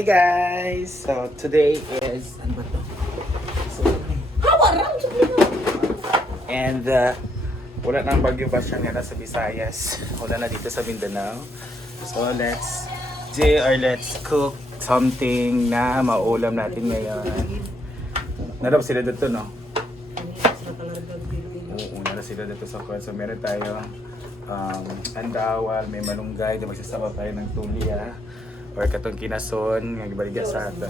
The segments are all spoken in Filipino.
Hey guys! So today is ano ba to? And wala nang bagyo ba siya nga sa Visayas. Wala na dito sa Mindanao. So let's cook something na maulam natin ngayon. Narap sila dito, no? Oo, narap sila dito sa kwan. So meron tayo andawal, may malunggay, di magsasama tayo ng tulya or katong kinason, ng ibaligya sa ato.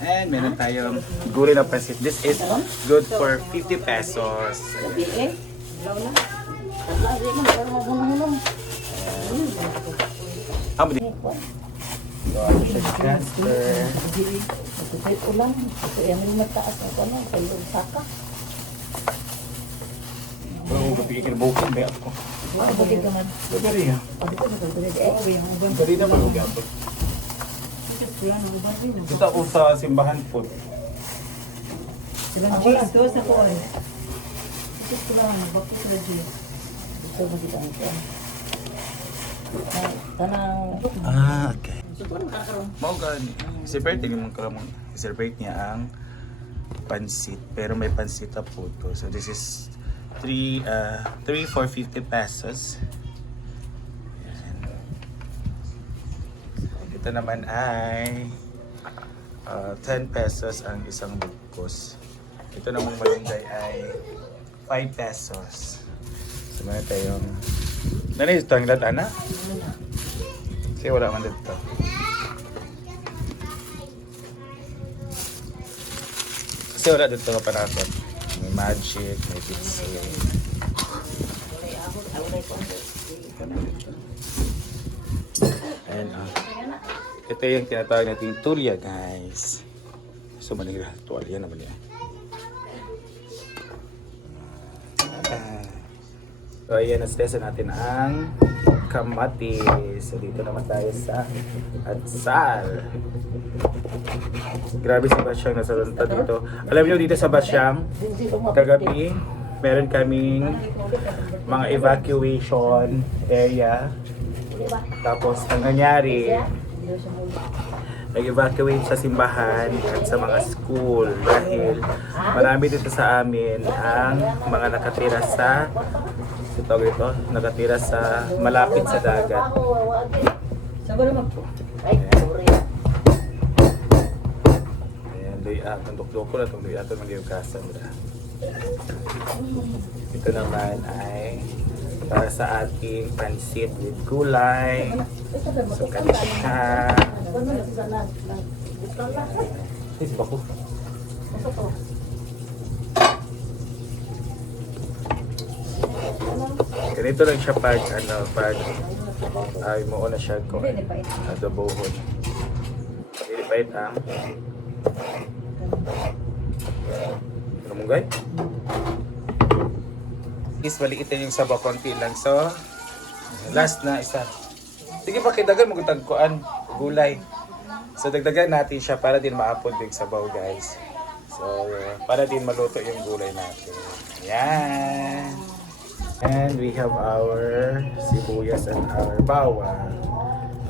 And meron tayong gulay na pansit. This is good for 50 pesos. Amo din. So, caster. Ulang, ito yung mataas na ano, kayo saka. Oo, kapigil bukid ba ako? Bukid ka man. Dari ya. Dari na malugyan po. Kita ko sa simbahan po. Silang G, ito sa ko ay. Ito sila, bakit sila G? Ito mo dito ang ito. Tanang... Okay. Mau gani. I-celebrate tingin mo kalamang i-celebrate niya ang pansit. Pero may pansit na po to. So this is 3 for 50 pesos. Yan. Ito naman ay 10 pesos ang isang bugkos. Ito namang malunggay ay 5 pesos. So meron tayong... Nanay ito ang latana? Kasi wala man dito. Kasi wala dito ka panakot. May magic, may pizza. Ayan ito yung tinatawag natin tulya, guys. So manira, tuwalya naman yan. So ayan, na-stress natin ang kamatis. So dito naman tayo sa atsal. Grabe si Basyang nasa lunta dito. Alam niyo dito sa Basyang, kagabi, meron kaming mga evacuation area. Tapos ang nangyari, nag-evacuate sa simbahan at sa mga school dahil marami dito sa amin ang mga nakatira sa malapit sa dagat. Ayan, luya, tandok-dok ko na itong luya ito mag-iugasan. Ito naman ay para sa ating pansit with gulay. So, kanisa. Ay, si Baku. Ganito lang siya pag ay mo na siya ko adobohon. Ilipait ang ano mong guy? Is maliitin yung sabaw konti lang. So last na isa. Sige pa kidagan mo tagkuan gulay. So dagdagan natin siya para din maapod yung sabaw, guys. So para din maluto yung gulay natin. Yan. And we have our sibuyas and our bawang.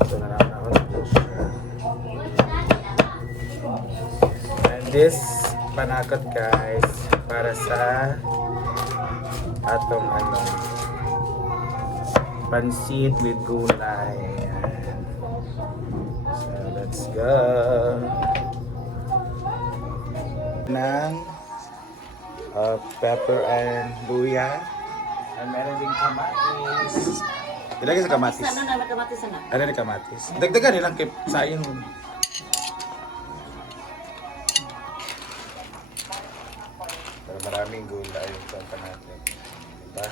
Ito na naman ako na siya. And this panakot, guys, para sa atong pansit with gulay. So let's go. Ng pepper and luya. And meron ding kamatis. Ilagay sa kamatis. Sana na kamatis sana. Ano na kamatis? Dagdagan nilang kip sayang. Para maraming gulay yung pampa natin. Diba?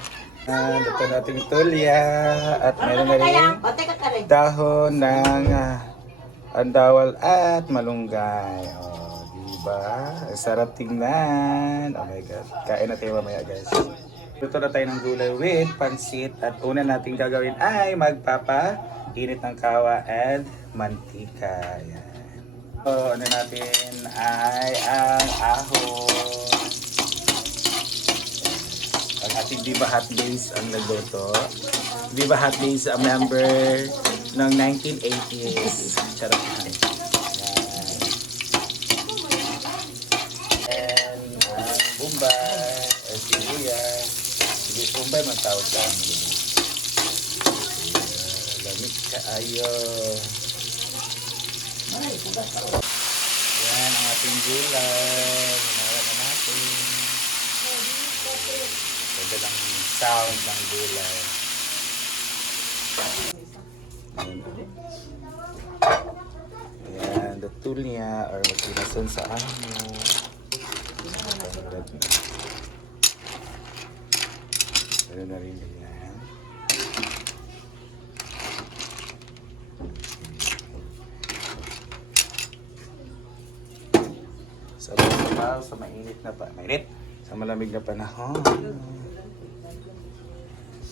Ito natin tulya. At meron na rin dahon ng andawal at malunggay. Oh, diba? Ang sarap tingnan. Oh my God. Kain na tayo mamaya, guys. Luto na tayo ng gulay with pansit. At una natin gagawin ay magpapa-init ng kawa and mantika. Yan. So, ano natin ay ang ahon. Ang ating Viva Hot Days ang nagluto. Viva Hot Days, a member ng 1980s. Charot. Lamig kaayo. Ay, sugat ka. Yan ang ating gulay. Hinawa na natin. Ganda ng sound ng gulay. Ayan, the tulya or kinason sa amo. Ano na rin yan. Sa mainit na pa. Mainit? Sa malamig na panahon. Ang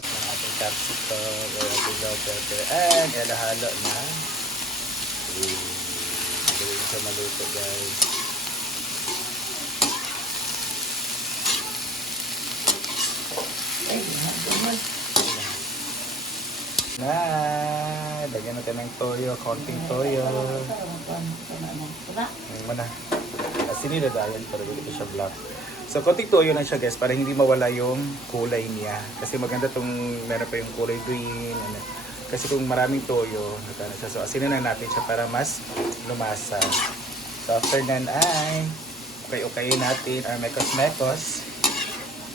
ating capsicum, ating bell pepper, and halo na. Magaling siya maluto, guys. Ay, naman. Na, lagyan natin ng toyo, konting toyo. Ang mana. Sinila dahil pero dito siya black. So konting toyo lang siya guys para hindi mawala yung kulay niya. Kasi maganda tong meron pa yung kulay green. Ano. Kasi kung maraming toyo, nagkano siya. So asinin na natin siya para mas lumasa. So after nan ay ukay-ukayin natin our mekos-mekos.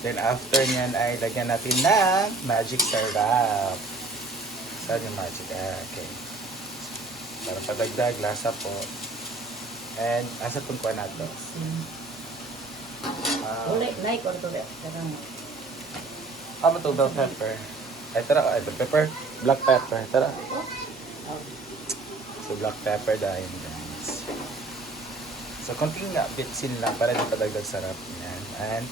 Then after nyan ay lagyan natin ng magic syrup. Saan yung magic? Okay. Para padagdag, lasa po. And asa itong kuha na ito? Ulit, like or tuloy. Ano ito? Bell pepper. Ay, tara. Ay, bell pepper. Black pepper. Tara. So, black pepper dahil, guys. So, konting bitsin lang para hindi padagdag sarap. Yan. And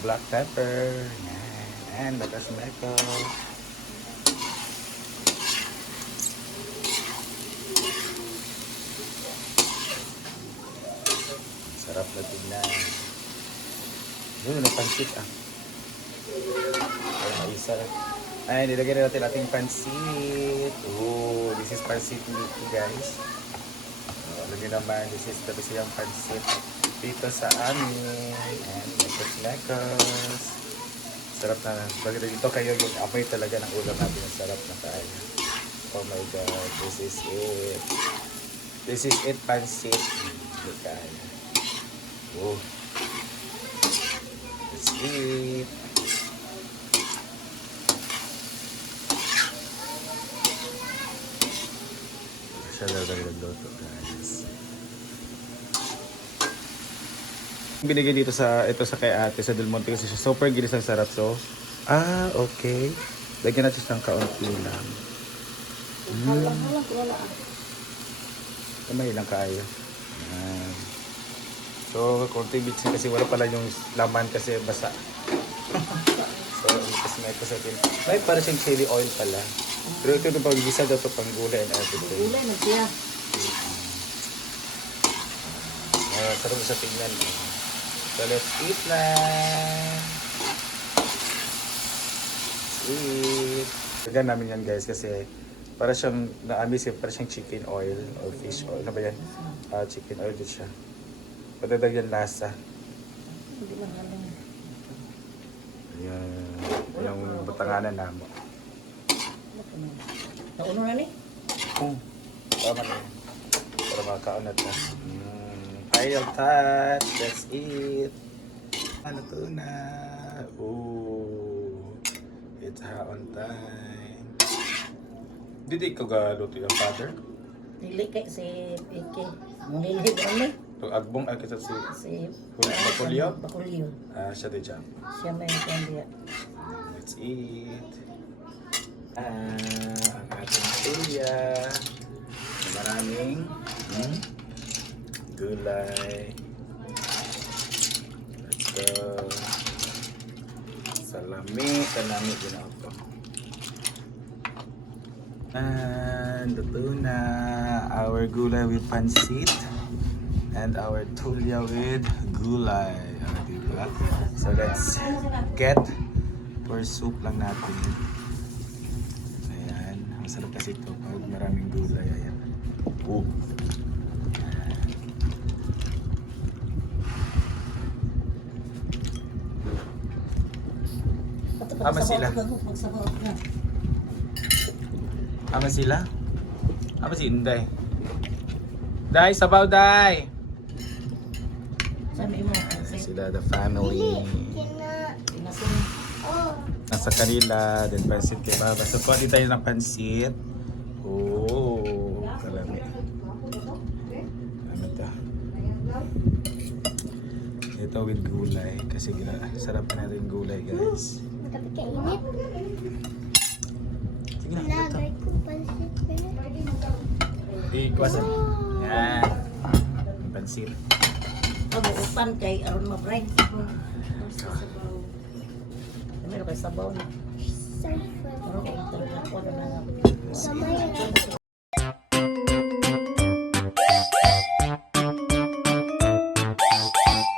black pepper. Yan. And mekos-mekos. Sarap na tignan. Yun, napansit ah. Ay, isa. Ay, nilagay na natin ating pansit. Oh, this is pansit nito guys. Lagi naman, this is the yung pansit dito sa amin. And mekos-mekos. Sarap na. Lagi dito kayo yung amoy talaga ng ulam natin. Ang sarap na kaya. Oh my God, this is it. This is it, pansit. Hindi kaya. Oh. Let's eat. Siya lang nagluto, guys. Binigay dito sa kay ate sa Del Monte kasi siya super gilis ang sarap. So, okay. Lagyan natin siyang kaunti lang. Wala. May ilang kaayo. So, konti bitsin kasi wala pala yung laman kasi basa. So, mekos-mekos natin. May para siyang chili oil pala. Pero ito yung pag-gisa daw ito pang gulay and everything. Gulay na siya. Sarap sa tignan. So, let's eat na. Eat. Lagyan namin yan guys kasi para siyang na-amis para siyang chicken oil or fish oil. Ano ba yan? Chicken oil din siya. Patadagyan lasa. Hindi man halang. Ayan. Yung batanganan na mo. Nauno na ni? Tama na yun. Para makaunat na. I'll touch. Let's eat. Ano to na? Ooh. It's on time. Didi ko galuto yung father? Dili kay si Piki. Mungilid kami. Ito agbong ay kita si Si Bakulyo? Bakulyo. Siya di dyan. Siya may kanya. Let's eat. Ang ating tulya. Maraming gulay. Let's go. Salami din ako. And ito na our gulay with pansit and our tulya with gulay. Diba? So let's get for soup lang natin. Ayan. Masarap kasi ito pag maraming gulay. Ayan. Oh. Ato pa Ama sila. Magsabaw ka. Ama sila? Ama si Inday. Day, sabaw, Day! Sabi mo, Ayan sila, the family. Inasin. Nasa kanila, then pansit kay Baba. So, kuha din tayo ng pansit. Oh, karami. Ano ito? Ito with gulay. Kasi sarap na natin gulay, guys. Kainit. Sige na, ito. Lagay ko pansit pala. Ikuwasan. Yan. Ang pansit. Ako, upan kay Aron Mabrain. Meron kay sabaw na. Surfer. Meron kay talaga ko na nga. Kamay.